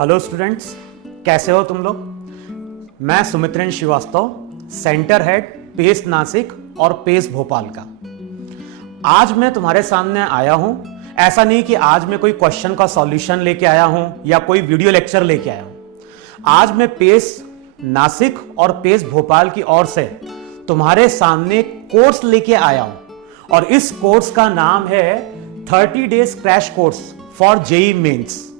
Hello students, कैसे हो तुम लोग। मैं Sumitren Srivastava, centre head Pace Nashik और पेस भोपाल का। आज मैं तुम्हारे सामने आया हूं। ऐसा नहीं कि आज मैं कोई क्वेश्चन का सॉल्यूशन लेके आया हूं या कोई वीडियो लेक्चर लेके आया हूं। आज मैं पेस नासिक और पेस भोपाल की ओर से तुम्हारे सामने कोर्स लेके आया हूं और इस कोर्स का नाम है 30 days crash course for JEE Mains.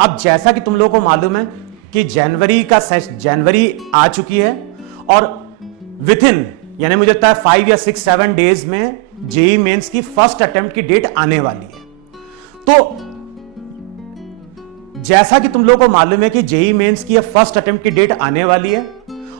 अब जैसा कि तुम लोगों को मालूम है कि जनवरी आ चुकी है और विथिन यानी मुझे लगता है 5 या 6-7 डेज में जेई मेंस की फर्स्ट अटेम्प्ट की डेट आने वाली है। तो जैसा कि तुम लोगों को मालूम है कि जेई मेंस की फर्स्ट अटेम्प्ट की डेट आने वाली है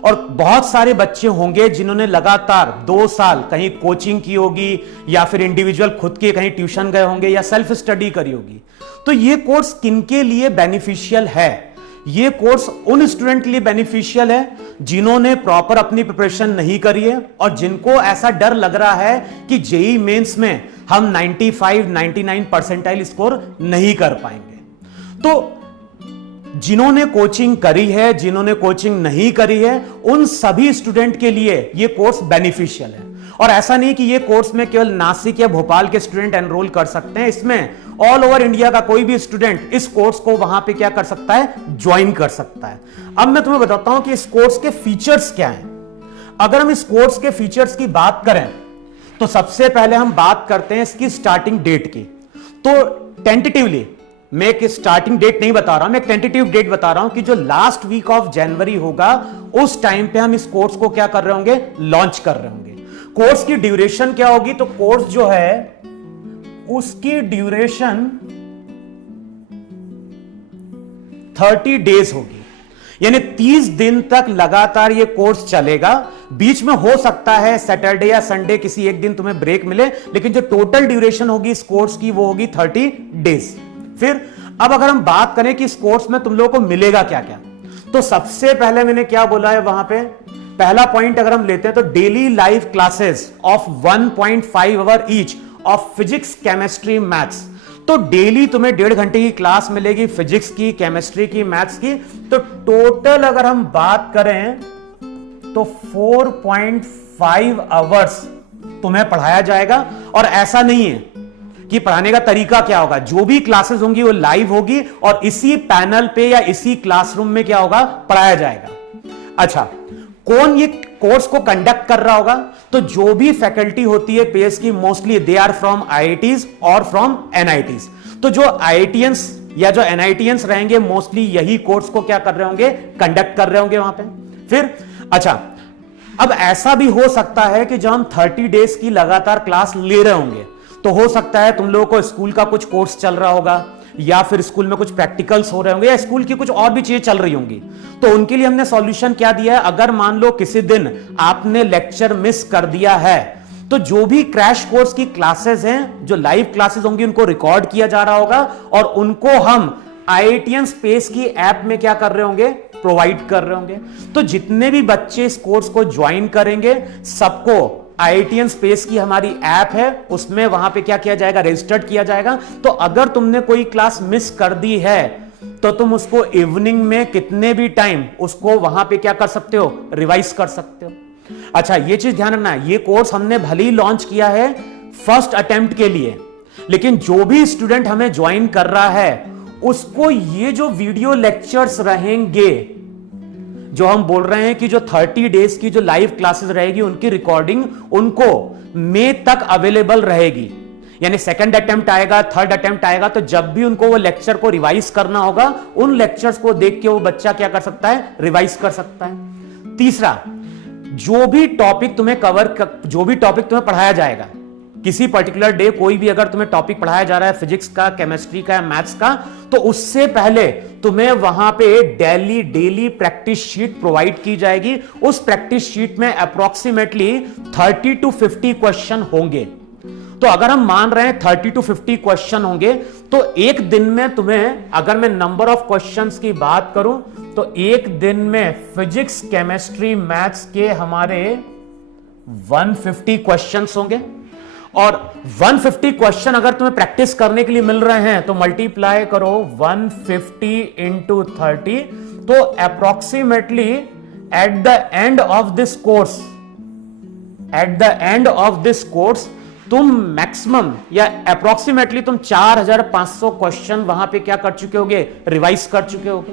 और बहुत सारे बच्चे होंगे जिन्होंने लगातार 2 साल कहीं कोचिंग की होगी या फिर इंडिविजुअल खुद के कहीं ट्यूशन गए होंगे या सेल्फ स्टडी करी होगी। तो ये कोर्स किनके लिए बेनिफिशियल है? ये कोर्स उन स्टूडेंट के लिए बेनिफिशियल है जिन्होंने प्रॉपर अपनी प्रिपरेशन नहीं करी है और जिनको ऐसा डर लग रहा है कि जेई मेंस में हम 95-99 परसेंटाइल स्कोर नहीं कर पाएंगे। तो जिन्होंने कोचिंग करी है, जिन्होंने कोचिंग नहीं करी है, उन सभी स्टूडेंट के लिए यह कोर्स बेनिफिशियल है। और ऐसा नहीं कि यह कोर्स में केवल नासिक या भोपाल के स्टूडेंट एनरोल कर सकते हैं, इसमें ऑल ओवर इंडिया का कोई भी स्टूडेंट इस कोर्स को वहां पे क्या कर सकता है, ज्वाइन कर सकता है। अब मैं तुम्हें बताता हूं कि इस कोर्स के फीचर्स क्या हैं। अगर हम इस कोर्स के फीचर्स की बात करें तो सबसे पहले हम बात करते हैं इसकी स्टार्टिंग डेट की। तो टेंटेटिवली मैं एक स्टार्टिंग डेट नहीं बता रहा हूं, मैं एक टेंटेटिव डेट बता रहा हूं कि जो लास्ट वीक ऑफ जनवरी होगा उस टाइम पे हम इस कोर्स को क्या कर रहे होंगे, लॉन्च कर रहे होंगे। कोर्स की ड्यूरेशन क्या होगी? तो कोर्स जो है उसकी ड्यूरेशन 30 डेज होगी, यानी 30 दिन तक लगातार ये कोर्स चलेगा। बीच में हो सकता है सैटरडे या संडे किसी एक दिन तुम्हें ब्रेक मिले, लेकिन जो टोटल ड्यूरेशन होगी इस कोर्स की वो होगी 30 डेज। फिर अब अगर हम बात करें कि इस कोर्स में तुम लोगों को मिलेगा क्या क्या, तो सबसे पहले मैंने क्या बोला है वहां पे, पहला पॉइंट अगर हम लेते हैं तो daily live classes of 1.5 hour each of physics, chemistry, maths. तो डेली तुम्हें 1.5 घंटे की क्लास मिलेगी फिजिक्स की, केमिस्ट्री की, मैथ्स की। तो टोटल अगर हम बात करें तो 4.5 आवर्स तुम्हें पढ़ाया जाएगा। और ऐसा नहीं है कि पढ़ाने का तरीका क्या होगा, जो भी क्लासेस होंगी वो लाइव होगी और इसी पैनल पे या इसी क्लासरूम में क्या होगा, पढ़ाया जाएगा। अच्छा, कौन ये कोर्स को कंडक्ट कर रहा होगा? तो जो भी फैकल्टी होती है पेस की, mostly they are from IITs और फ्रॉम एनआईटीज। तो जो आईआईटीएंस या जो एनआईटीएंस रहेंगे मोस्टली यही कोर्स को क्या कर रहे होंगे, कंडक्ट कर रहे होंगे वहां पे। फिर अच्छा, अब ऐसा भी हो सकता है कि जब हम 30 डेज की लगातार क्लास ले रहे होंगे तो हो सकता है तुम लोगों को स्कूल का कुछ कोर्स चल रहा होगा या फिर स्कूल में कुछ प्रैक्टिकल्स हो रहे होंगे या स्कूल की कुछ और भी चीजें चल रही होंगी। तो उनके लिए हमने सॉल्यूशन क्या दिया है, अगर मान लो किसी दिन आपने लेक्चर मिस कर दिया है तो जो भी क्रैश कोर्स की क्लासेस हैं, जो लाइव क्लासेस होंगी, उनको रिकॉर्ड किया जा रहा होगा और उनको हम आईआईटीएन स्पेस की ऐप में क्या कर रहे होंगे, प्रोवाइड कर रहे होंगे। तो जितने भी बच्चे इस कोर्स को ज्वाइन करेंगे सबको आईआईटीएन स्पेस की हमारी ऐप है उसमें वहां पे क्या किया जाएगा, रजिस्टर्ड किया जाएगा। तो अगर तुमने कोई क्लास मिस कर दी है तो तुम उसको इवनिंग में कितने भी टाइम उसको वहां पे क्या कर सकते हो, रिवाइज कर सकते हो। अच्छा, ये चीज ध्यान रखना है, ये कोर्स हमने भले ही लॉन्च किया है फर्स्ट अटेम्प्ट के लिए, लेकिन जो भी स्टूडेंट हमें ज्वाइन कर रहा है उसको ये जो वीडियो लेक्चर्स रहेंगे, जो हम बोल रहे हैं कि जो 30 डेज की जो लाइव क्लासेस रहेगी उनकी रिकॉर्डिंग उनको मई तक अवेलेबल रहेगी। यानी सेकंड अटेम्प्ट आएगा, थर्ड अटेम्प्ट आएगा, तो जब भी उनको वो लेक्चर को रिवाइज करना होगा उन लेक्चर्स को देख के वो बच्चा क्या कर सकता है, रिवाइज कर सकता है। तीसरा, जो भी टॉपिक तुम्हें पढ़ाया जाएगा किसी पर्टिकुलर डे, कोई भी अगर तुम्हें टॉपिक पढ़ाया जा रहा है फिजिक्स का, केमिस्ट्री का, मैथ्स का, तो उससे पहले तुम्हें वहां पे डेली प्रैक्टिस शीट प्रोवाइड की जाएगी। उस प्रैक्टिस शीट में अप्रोक्सीमेटली 30 to 50 क्वेश्चन होंगे। तो अगर हम मान रहे हैं 30 to 50 क्वेश्चन होंगे तो एक दिन में तुम्हें, अगर मैं नंबर ऑफ क्वेश्चंस की बात करूं तो एक दिन में फिजिक्स, केमिस्ट्री, मैथ्स के हमारे 150 क्वेश्चंस होंगे और 150 क्वेश्चन अगर तुम्हें प्रैक्टिस करने के लिए मिल रहे हैं तो मल्टीप्लाई करो 150 इंटू 30, तो approximately at the end of this course तुम मैक्सिमम या अप्रोक्सीमेटली तुम 4500 क्वेश्चन वहां पे क्या कर चुके होगे, रिवाइज कर चुके होगे।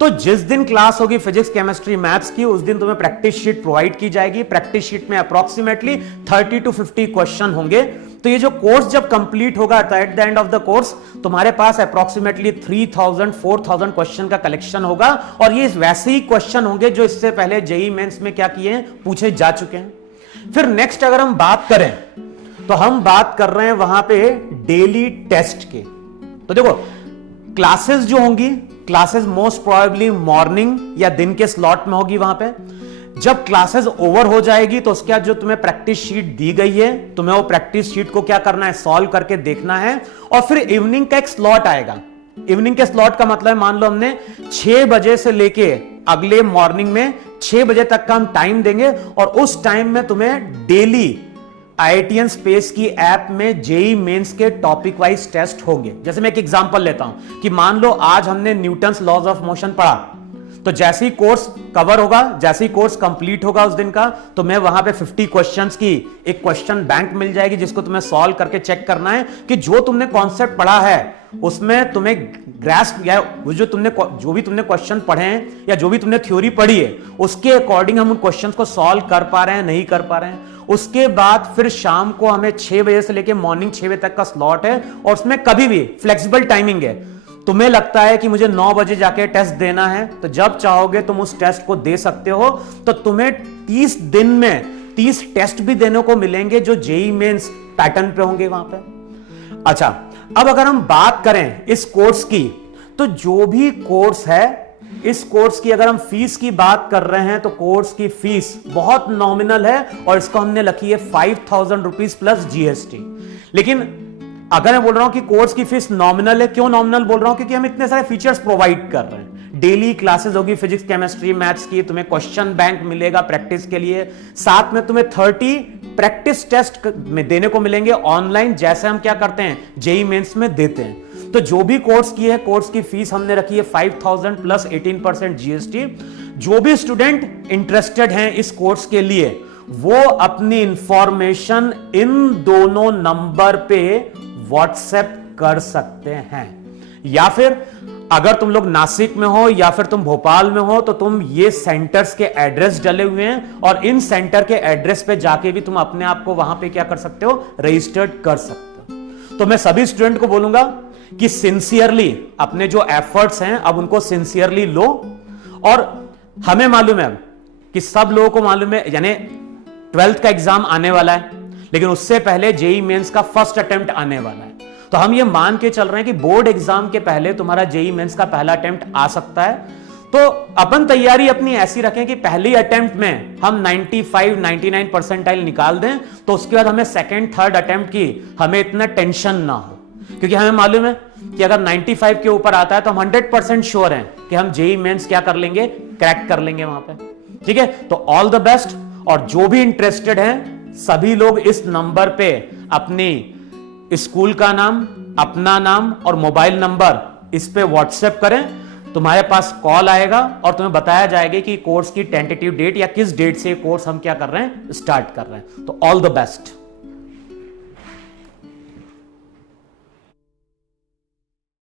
तो जिस दिन क्लास होगी फिजिक्स केमिस्ट्री मैथ्स की, उस दिन तुम्हें प्रैक्टिस शीट प्रोवाइड की जाएगी। प्रैक्टिस शीट में अप्रोक्सीमेटली 30 to 50 क्वेश्चन होंगे। तो ये जो कोर्स जब कंप्लीट होगा तो at the end of the course तुम्हारे पास अप्रोक्सीमेटली 3000-4000 क्वेश्चन का कलेक्शन होगा। और ये वैसे ही क्वेश्चन होंगे जो इससे पहले जेईई मेंस में क्या किए हैं, पूछे जा चुके हैं। फिर नेक्स्ट अगर हम बात करें तो हम बात कर रहे हैं वहां पे डेली टेस्ट के। तो देखो क्लासेस जो होंगी, क्लासेस मोस्ट प्रोबेबली मॉर्निंग या दिन के स्लॉट में होगी। वहां पे जब क्लासेस ओवर हो जाएगी तो उसके बाद जो तुम्हें प्रैक्टिस शीट दी गई है, तुम्हें वो प्रैक्टिस शीट को क्या करना है, सॉल्व करके देखना है। और फिर इवनिंग का एक स्लॉट आएगा। इवनिंग के स्लॉट का मतलब मान लो हमने 6 बजे से लेके अगले मॉर्निंग में 6 बजे तक का हम टाइम देंगे और उस टाइम में तुम्हें डेली IITian स्पेस की ऐप में जेईई मेंस के टॉपिक वाइज टेस्ट होंगे। जैसे मैं एक एग्जांपल लेता हूं कि मान लो आज हमने न्यूटन्स लॉज ऑफ मोशन पढ़ा, तो जैसे ही कोर्स कवर होगा, जैसे ही कोर्स कंप्लीट होगा उस दिन का, तो मैं वहां पे 50 क्वेश्चंस की एक क्वेश्चन बैंक मिल जाएगी जिसको तुम्हें सॉल्व करके चेक करना है कि जो तुमने कॉन्सेप्ट पढ़ा है उसमें तुम्हें ग्रास्प या जो भी तुमने क्वेश्चन पढ़े हैं या जो भी तुमने थ्योरी पढ़ी है उसके अकॉर्डिंग हम उन क्वेश्चंस को सॉल्व कर पा रहे हैं, नहीं कर पा रहे हैं। उसके बाद फिर शाम को हमें 6 बजे से लेके मॉर्निंग 6 बजे तक का स्लॉट है और उसमें कभी भी फ्लेक्सिबल टाइमिंग है। तुम्हें लगता है कि मुझे 9 बजे जाके टेस्ट देना है, तो जब चाहोगे तुम उस टेस्ट को दे सकते हो। तो तुम्हें 30 दिन में 30 टेस्ट भी देने को मिलेंगे जो जेईई मेंस पैटर्न पे होंगे वहां पे। अच्छा, अब अगर हम बात करें इस कोर्स की, तो जो भी कोर्स है, इस कोर्स की अगर हम फीस की बात कर रहे हैं तो कोर्स की फीस बहुत नॉमिनल है और इसको हमने रखी है 5000 रुपीज प्लस GST। लेकिन अगर मैं बोल रहा हूं कि कोर्स की फीस नॉमिनल है, क्यों नॉमिनल बोल रहा हूं, क्योंकि हम इतने सारे फीचर्स प्रोवाइड कर रहे हैं। डेली क्लासेस होगी फिजिक्स केमिस्ट्री मैथ्स की, तुम्हें क्वेश्चन बैंक मिलेगा प्रैक्टिस के लिए, साथ में तुम्हें 30 प्रैक्टिस टेस्ट में देने को मिलेंगे ऑनलाइन, जैसे हम क्या करते हैं जेईई मेंस में देते हैं। तो जो भी कोर्स की है, कोर्स की फीस हमने रखी है 5000 प्लस 18% GST। जो भी स्टूडेंट इंटरेस्टेड हैं इस कोर्स के लिए, वो अपनी इंफॉर्मेशन इन दोनों नंबर पे व्हाट्सएप कर सकते हैं। या फिर अगर तुम लोग नासिक में हो या फिर तुम भोपाल में हो तो तुम ये सेंटर्स के एड्रेस डले हुए हैं और इन सेंटर के एड्रेस पे जाके भी तुम अपने आप को वहां पे क्या कर सकते हो, रजिस्टर्ड कर सकते हो। तो मैं सभी स्टूडेंट को बोलूंगा कि सिंसियरली अपने जो एफर्ट्स हैं अब उनको सिंसियरली लो। और हमें मालूम है कि सब लोगों को मालूम है, यानी 12th का एग्जाम आने वाला है, लेकिन उससे पहले जेईई मेंस का फर्स्ट अटेम्प्ट आने वाला है। तो हम ये मान के चल रहे हैं कि बोर्ड एग्जाम के पहले तुम्हारा जेईई मेंस का पहला अटेम्प्ट आ सकता है। तो अपन तैयारी अपनी ऐसी रखें कि पहली अटेम्प्ट में हम 95-99 परसेंटाइल निकाल दें, तो उसके बाद हमें सेकेंड थर्ड अटेम्प्ट की हमें इतना टेंशन ना हो, क्योंकि हमें मालूम है कि अगर 95 के ऊपर आता है तो हम 100% श्योर हैं कि हम जेईई मेंस क्या कर लेंगे, क्रैक कर लेंगे वहां पे। ठीक है, तो ऑल द बेस्ट। और जो भी इंटरेस्टेड हैं सभी लोग इस नंबर पे अपनी स्कूल का नाम, अपना नाम और मोबाइल नंबर इस पे व्हाट्सएप करें। तुम्हारे पास कॉल आएगा और तुम्हें बताया जाएगा कि कोर्स की टेंटेटिव डेट या किस डेट से कोर्स हम क्या कर रहे हैं, स्टार्ट कर रहे हैं। तो ऑल द बेस्ट।